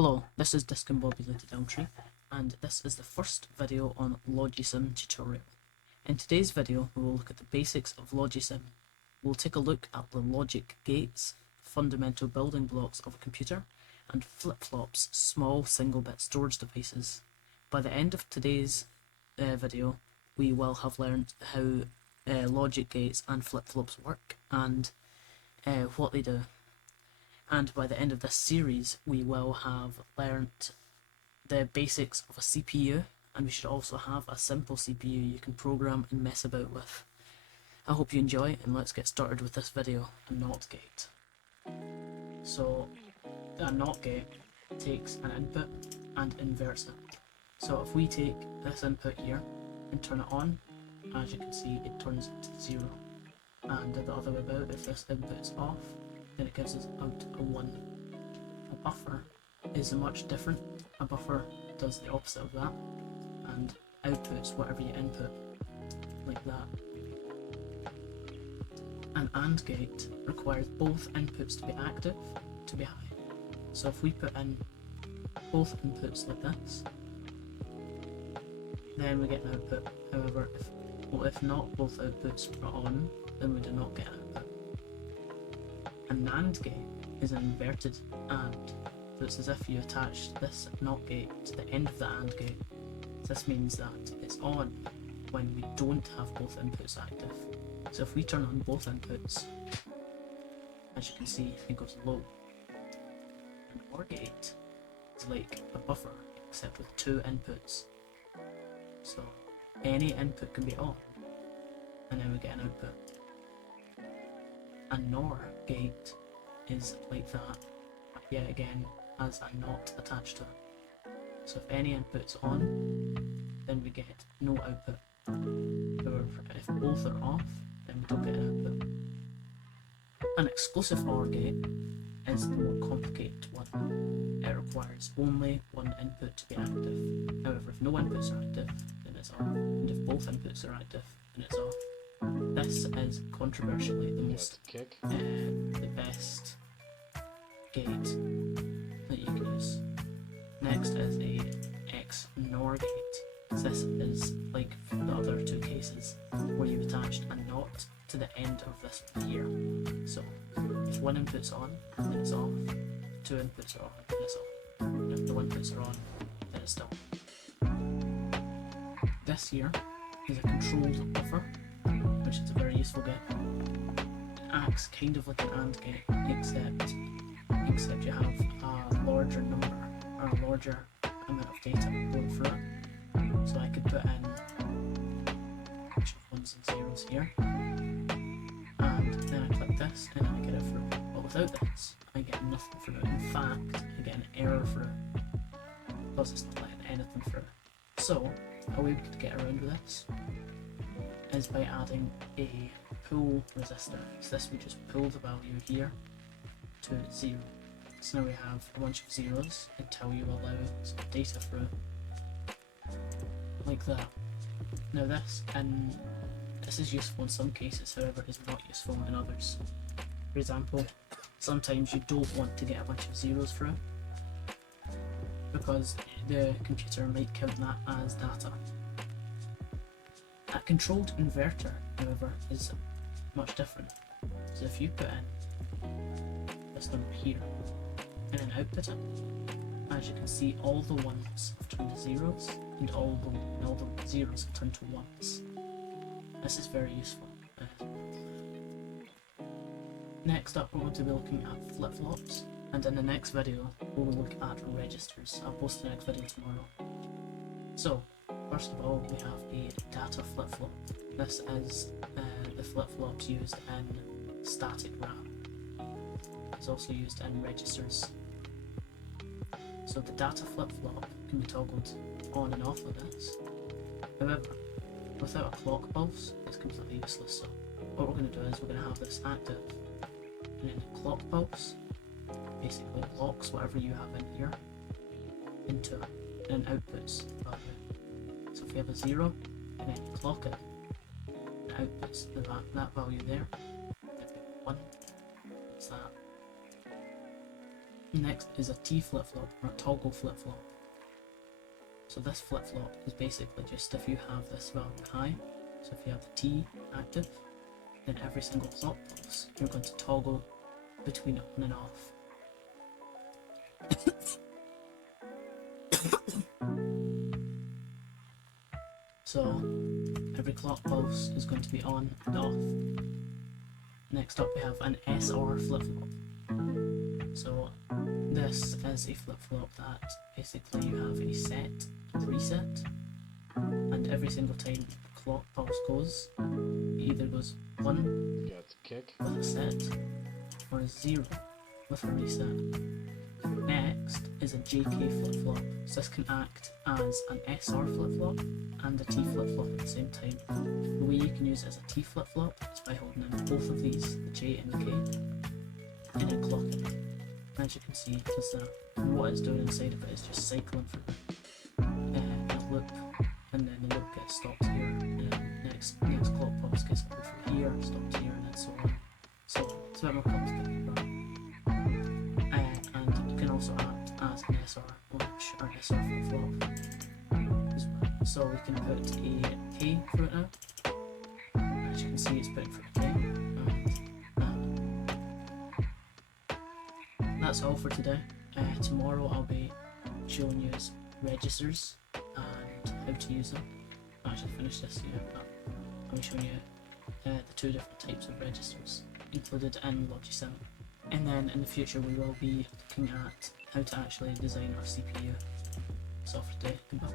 Hello, this is Discombobulated Elm Tree, and this is the first video on Logisim tutorial. In today's video, we will look at the basics of Logisim. We'll take a look at the logic gates, fundamental building blocks of a computer, and flip-flops, small single-bit storage devices. By the end of today's video, we will have learned how logic gates and flip-flops work and what they do. And by the end of this series, we will have learnt the basics of a CPU, and we should also have a simple CPU you can program and mess about with. I hope you enjoy, and let's get started with this video. A NOT gate. So, a NOT gate takes an input and inverts it. So if we take this input here and turn it on, as you can see, it turns it to 0. And the other way about, if this input is off, then it gives us out a 1. A buffer is much different. A buffer does the opposite of that and outputs whatever you input, like that. An AND gate requires both inputs to be active to be high. So if we put in both inputs like this, then we get an output. However, if not both outputs are on, then we do not get an output. A NAND gate is an inverted AND, so it's as if you attach this NOT gate to the end of the AND gate. This means that it's on when we don't have both inputs active. So if we turn on both inputs, as you can see, it goes low. An OR gate is like a buffer, except with 2 inputs. So any input can be on, and then we get an output. A NOR gate is like that, yet again has a NOT attached to it. So if any input's on, then we get no output. However, if both are off, then we don't get an output. An exclusive OR gate is the more complicated one. It requires only one input to be active. However, if no inputs are active, then it's off, and if both inputs are active, then it's off. This is controversially the best gate that you can use. Next is a XNOR gate. This is like the other 2 cases where you've attached a NOT to the end of this here. So if one input's on, then it's off. If 2 inputs are on, then it's off. And if no inputs are on, then it's still. This here is a controlled buffer, which is a very useful gate. It acts kind of like an AND gate, except you have a larger number, or a larger amount of data going through it. So I could put in a bunch of 1s and 0s here, and then I click this, and I get it through. But without this, I get nothing through. In fact, I get an error through, because it's not letting anything through. So, a way we could get around with this is by adding a pull resistor. So this we just pull the value here to 0. So now we have a bunch of 0s until you allow some data through, like that. Now this is useful in some cases, however is not useful in others. For example, sometimes you don't want to get a bunch of 0s through, because the computer might count that as data. A controlled inverter, however, is much different. So if you put in this number here and then output it, as you can see, all the 1s have turned to 0s and all the 0s have turned to 1s. This is very useful. Next up, we're going to be looking at flip-flops, and in the next video we'll look at registers. I'll post the next video tomorrow. So first of all, we have a data flip-flop. This is the flip-flops used in static RAM. It's also used in registers. So the data flip-flop can be toggled on and off like this. However, without a clock pulse, it's completely useless. So what we're going to do is we're going to have this active, and then the clock pulse basically locks whatever you have in here into it, and then outputs value. So if you have a 0, and then you clock it, it outputs that value there. If you have 1, it's that. Next is a T flip-flop or a toggle flip-flop. So this flip-flop is basically just if you have this value high, so if you have the T active, then every single clock pulse you're going to toggle between on and off. So every clock pulse is going to be on and off. Next up we have an SR flip-flop. So this is a flip-flop that basically you have a set and reset, and every single time the clock pulse goes, it either goes 1 with a set or 0 with a reset. Next is a JK flip-flop. So this can act as an SR flip-flop and a T flip-flop at the same time. The way you can use it as a T flip-flop is by holding in both of these, the J and the K, and then clocking it. As you can see, because what it's doing inside of it is just cycling through a loop, and then the loop gets stopped here, and then next clock pulse gets pulled from here, stopped here, and then so on. So it's a bit more complicated, but and it can also act as an SR latch or SR flip-flop as well. So we can put a K through it now. As you can see, it's putting through a K. That's all for today. Tomorrow I'll be showing you registers and how to use them. I actually finished this here, but I'll be showing you the two different types of registers included in Logisim. And then in the future we will be looking at how to actually design our CPU. That's all for today. Goodbye.